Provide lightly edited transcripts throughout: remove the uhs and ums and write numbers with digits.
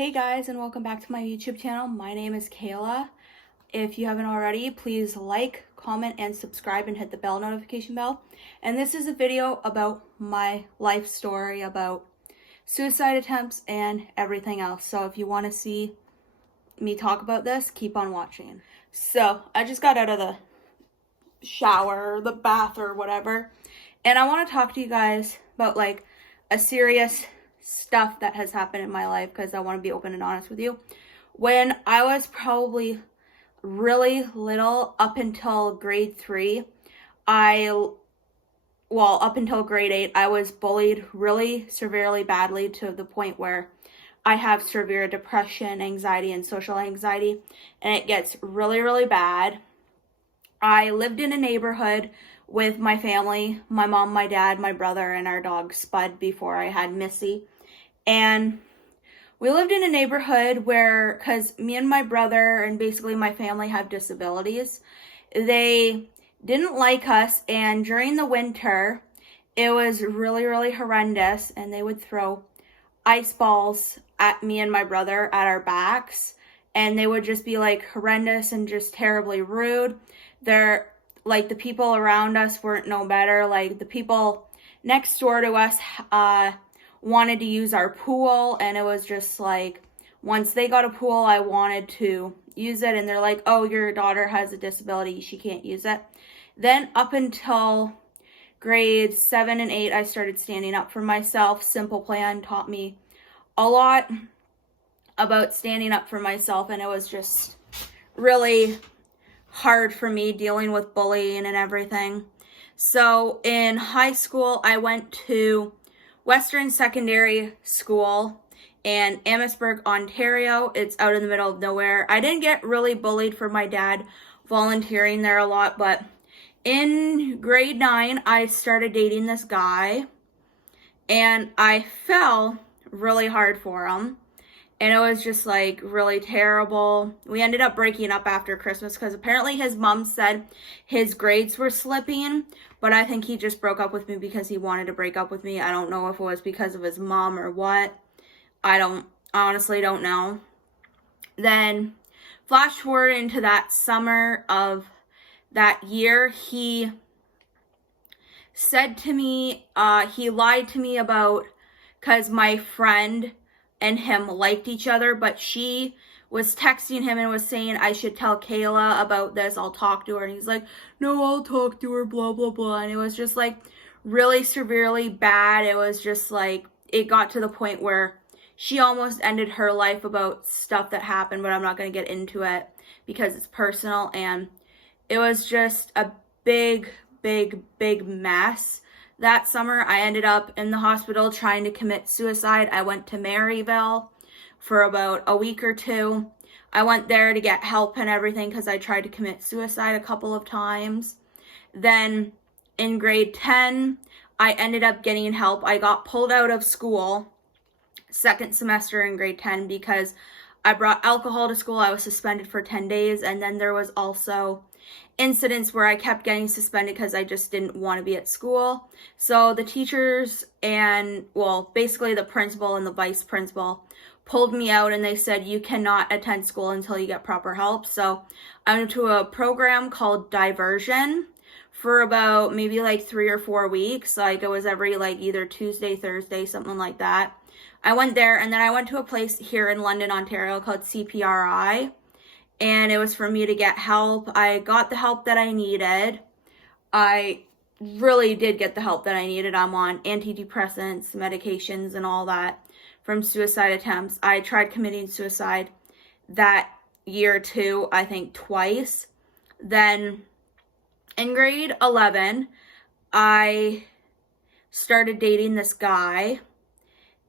Hey guys, and welcome back to my YouTube channel. My name is Kayla. If you haven't already, please like, comment, and subscribe and hit the bell notification bell. And this is a video about my life story, about suicide attempts and everything else. So if you want to see me talk about this, keep on watching. So I just got out of the shower, or the bath, or whatever, and I want to talk to you guys about like a serious stuff that has happened in my life, because I want to be open and honest with you. When I was probably really little, up until grade 3, up until grade 8, I was bullied really severely badly, to the point where I have severe depression, anxiety, and social anxiety, and it gets really, really bad. I lived in a neighborhood with my family, my mom, my dad, my brother, and our dog Spud before I had Missy. And we lived in a neighborhood where, because me and my brother and basically my family have disabilities, they didn't like us, and during the winter, it was really, really horrendous, and they would throw ice balls at me and my brother at our backs, and they would just be like horrendous and just terribly rude. They're like, the people around us weren't no better. Like, the people next door to us wanted to use our pool, and it was just like, once they got a pool, I wanted to use it, and they're like, oh, your daughter has a disability, she can't use it. Then up until grades 7 and 8, I started standing up for myself. Simple Plan taught me a lot about standing up for myself, and it was just really hard for me dealing with bullying and everything. So in high school, I went to Western Secondary School in Amherstburg, Ontario. It's out in the middle of nowhere. I didn't get really bullied for my dad volunteering there a lot, but in grade 9, I started dating this guy, and I fell really hard for him. And it was just like really terrible. We ended up breaking up after Christmas because apparently his mom said his grades were slipping. But I think he just broke up with me because he wanted to break up with me. I don't know if it was because of his mom or what. I honestly don't know. Then flash forward into that summer of that year, he said to me, he lied to me about, because my friend and him liked each other, but she was texting him and was saying, I should tell Kayla about this, I'll talk to her. And he's like, no, I'll talk to her, blah, blah, blah. And it was just like really severely bad. It was just like, it got to the point where she almost ended her life about stuff that happened, but I'm not going to get into it because it's personal. And it was just a big, big, big mess. That summer, I ended up in the hospital trying to commit suicide. I went to Maryville for about a week or 2. I went there to get help and everything because I tried to commit suicide a couple of times. Then in grade 10, I ended up getting help. I got pulled out of school second semester in grade 10 because I brought alcohol to school. I was suspended for 10 days. And then there was also incidents where I kept getting suspended because I just didn't want to be at school. So the teachers and, well, basically the principal and the vice principal pulled me out, and they said, you cannot attend school until you get proper help. So I went to a program called diversion for about maybe like 3 or 4 weeks. Like, it was every like either Tuesday, Thursday, something like that. I went there, and then I went to a place here in London, Ontario called CPRI. And it was for me to get help. I got the help that I needed. I really did get the help that I needed. I'm on antidepressants, medications, and all that from suicide attempts. I tried committing suicide that year too, I think twice. Then in grade 11, I started dating this guy,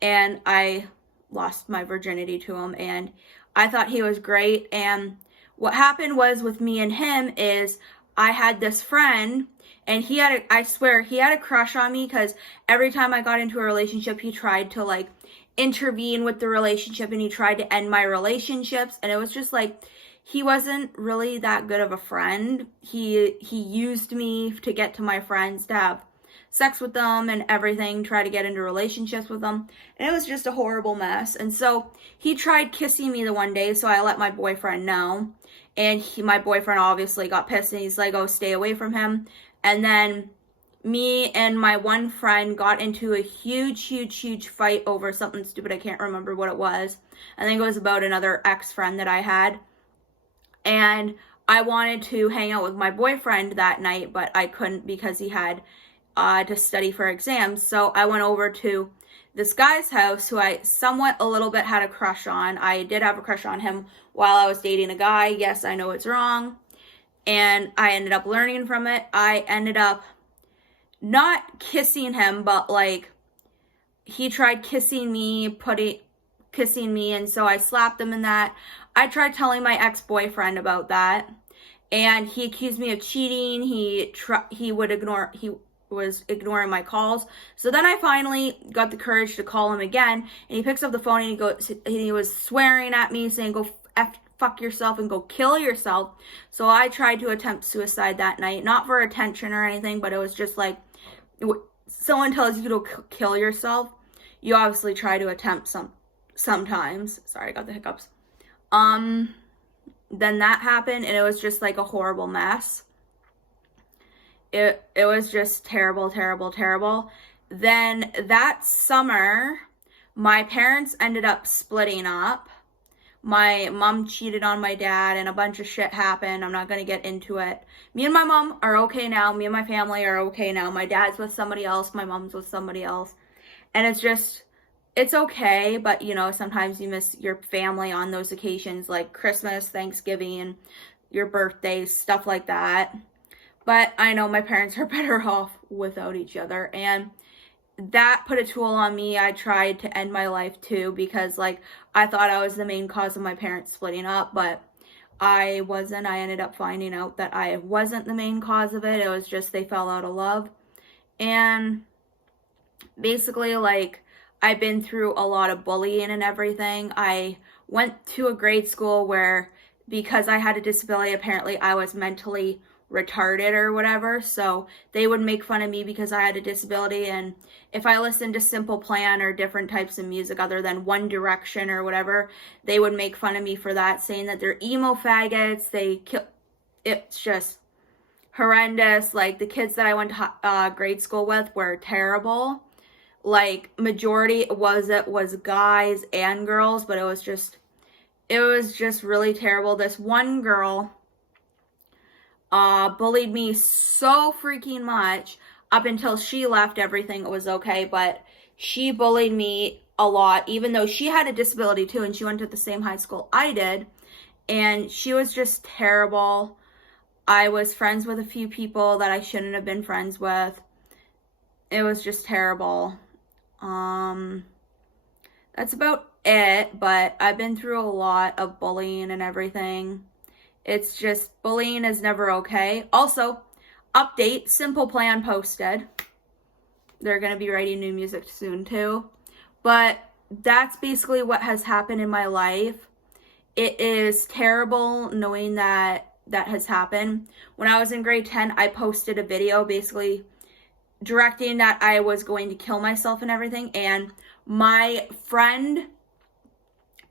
and I lost my virginity to him, and I thought he was great. And what happened was with me and him is I had this friend, and I swear he had a crush on me, because every time I got into a relationship, he tried to like intervene with the relationship, and he tried to end my relationships. And it was just like, he wasn't really that good of a friend. He used me to get to my friends, to have sex with them and everything, try to get into relationships with them. And it was just a horrible mess. And so he tried kissing me the one day, so I let my boyfriend know. And my boyfriend obviously got pissed, and he's like, oh, stay away from him. And then me and my one friend got into a huge fight over something stupid. I can't remember what it was. I think it was about another ex-friend that I had. And I wanted to hang out with my boyfriend that night, but I couldn't because he had to study for exams. So I went over to this guy's house who I somewhat a little bit had a crush on. I did have a crush on him while I was dating a guy. Yes, I know it's wrong. And I ended up learning from it. I ended up not kissing him, but like he tried kissing me, and so I slapped him in that. I tried telling my ex-boyfriend about that, and he accused me of cheating. He was ignoring my calls. So then I finally got the courage to call him again, and he picks up the phone and he was swearing at me, saying, go fuck yourself and go kill yourself. So I tried to attempt suicide that night, not for attention or anything, but it was just like, someone tells you to kill yourself, you obviously try to attempt sometimes. Sorry, I got the hiccups. Then that happened, and it was just like a horrible mess. It was just terrible. Then that summer, my parents ended up splitting up. My mom cheated on my dad, and a bunch of shit happened. I'm not going to get into it. Me and my mom are okay now. Me and my family are okay now. My dad's with somebody else. My mom's with somebody else. And it's okay, but, you know, sometimes you miss your family on those occasions, like Christmas, Thanksgiving, your birthdays, stuff like that. But I know my parents are better off without each other, and that put a toll on me. I tried to end my life too, because like I thought I was the main cause of my parents splitting up, but I wasn't. I ended up finding out that I wasn't the main cause of it. It was just they fell out of love. And basically, like, I've been through a lot of bullying and everything. I went to a grade school where, because I had a disability, apparently I was mentally retarded or whatever, so they would make fun of me because I had a disability. And if I listened to Simple Plan or different types of music other than One Direction or whatever, they would make fun of me for that, saying that they're emo faggots. It's just horrendous. Like, the kids that I went to grade school with were terrible. Like, majority was guys and girls, but it was just really terrible. This one girl bullied me so freaking much. Up until she left, everything was okay, but she bullied me a lot, even though she had a disability too, and she went to the same high school I did, and she was just terrible. I was friends with a few people that I shouldn't have been friends with. It was just terrible. That's about it, but I've been through a lot of bullying and everything. It's just, bullying is never okay. Also, update, Simple Plan posted. They're going to be writing new music soon too. But that's basically what has happened in my life. It is terrible knowing that has happened. When I was in grade 10, I posted a video basically directing that I was going to kill myself and everything. And my friend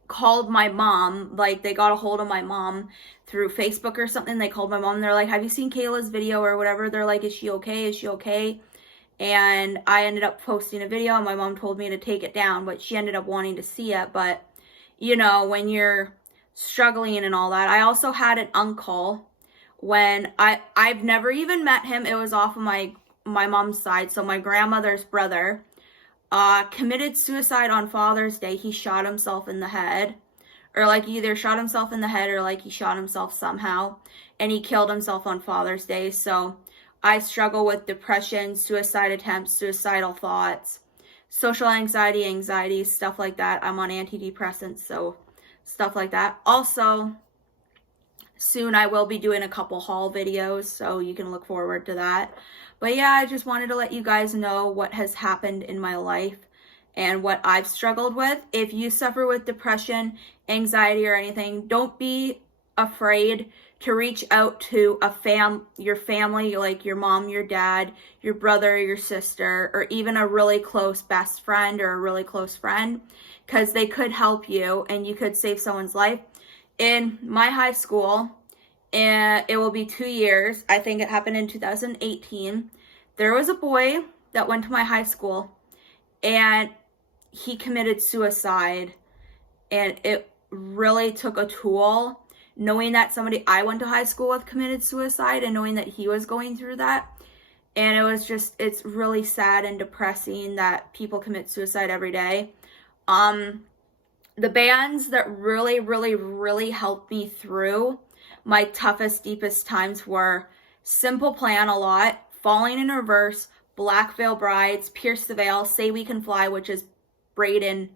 called my mom, like they got a hold of my mom through Facebook or something. They called my mom and they're like, have you seen Kayla's video or whatever? They're like, is she okay? Is she okay? And I ended up posting a video, and my mom told me to take it down, but she ended up wanting to see it. But, you know, when you're struggling and all that. I also had an uncle when I've never even met him. It was off of my mom's side. So my grandmother's brother committed suicide on Father's Day. He shot himself in the head, or like either shot himself in the head or like he shot himself somehow, and he killed himself on Father's Day. So I struggle with depression, suicide attempts, suicidal thoughts, social anxiety, stuff like that. I'm on antidepressants, so stuff like that. Also, soon I will be doing a couple haul videos, so you can look forward to that. But yeah, I just wanted to let you guys know what has happened in my life and what I've struggled with. If you suffer with depression, anxiety, or anything, don't be afraid to reach out to your family, like your mom, your dad, your brother, your sister, or even a really close best friend or a really close friend, because they could help you and you could save someone's life. In my high school, and it will be 2 years, I think it happened in 2018, there was a boy that went to my high school and he committed suicide, and it really took a toll knowing that somebody I went to high school with committed suicide and knowing that he was going through that. And it's really sad and depressing that people commit suicide every day. The bands that really, really, really helped me through my toughest, deepest times were Simple Plan a lot, Falling in Reverse, Black Veil Brides, Pierce the Veil, Say We Can Fly, which is Braden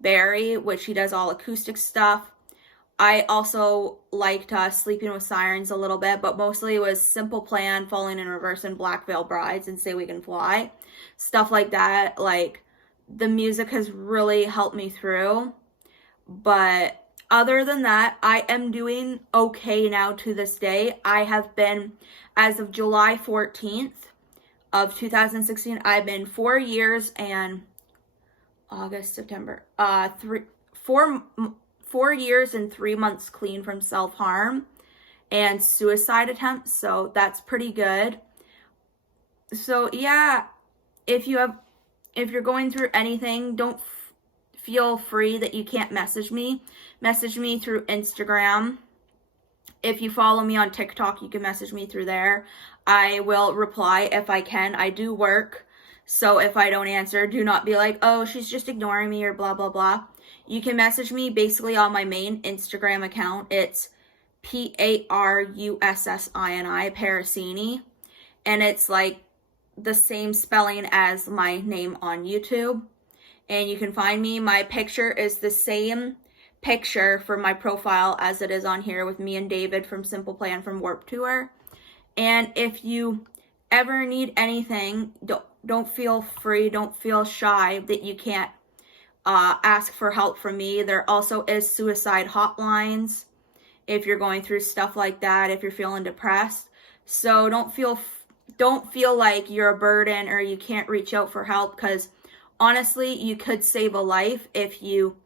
Berry, which he does all acoustic stuff. I also liked Sleeping with Sirens a little bit, but mostly it was Simple Plan, Falling in Reverse, and Black Veil Brides, and Say We Can Fly. Stuff like that. Like, the music has really helped me through. But other than that, I am doing okay now to this day. I have been, as of July 14th of 2016, I've been 4 years and August, September, 4 years and 3 months clean from self-harm and suicide attempts, so that's pretty good. So yeah, if you're going through anything, don't feel free that you can't message me. Message me through Instagram. If you follow me on TikTok, you can message me through there. I will reply if I can. I do work, so if I don't answer, do not be like, oh, she's just ignoring me or blah, blah, blah. You can message me basically on my main Instagram account. It's Parussini, Parasini. And it's like the same spelling as my name on YouTube. And you can find me. My picture is the same picture for my profile as it is on here, with me and David from Simple Plan from Warped Tour. And if you ever need anything, don't feel free, don't feel shy that you can't ask for help from me. There also is suicide hotlines if you're going through stuff like that, if you're feeling depressed. So don't feel like you're a burden or you can't reach out for help, because honestly, you could save a life if you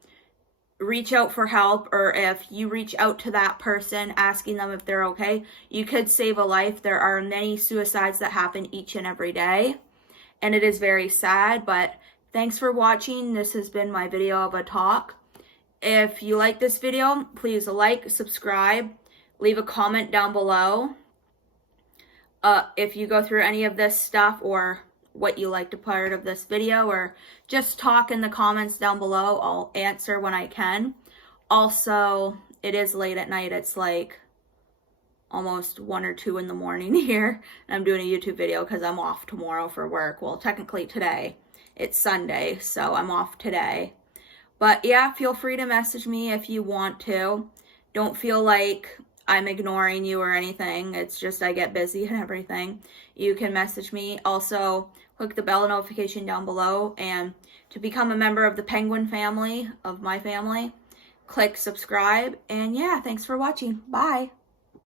reach out for help, or if you reach out to that person asking them if they're okay. You could save a life. There are many suicides that happen each and every day, and it is very sad. But thanks for watching. This has been my video of a talk. If you like this video, please like, subscribe, leave a comment down below. If you go through any of this stuff, or what you liked a part of this video, or just talk in the comments down below. I'll answer when I can. Also, it is late at night. It's like almost 1 or 2 in the morning here, and I'm doing a YouTube video because I'm off tomorrow for work. Well, technically today. It's Sunday, so I'm off today. But yeah, feel free to message me if you want to. Don't feel like I'm ignoring you or anything. It's just I get busy and everything. You can message me. Also, click the bell notification down below. And to become a member of the Penguin family, of my family, click subscribe. And yeah, thanks for watching. Bye.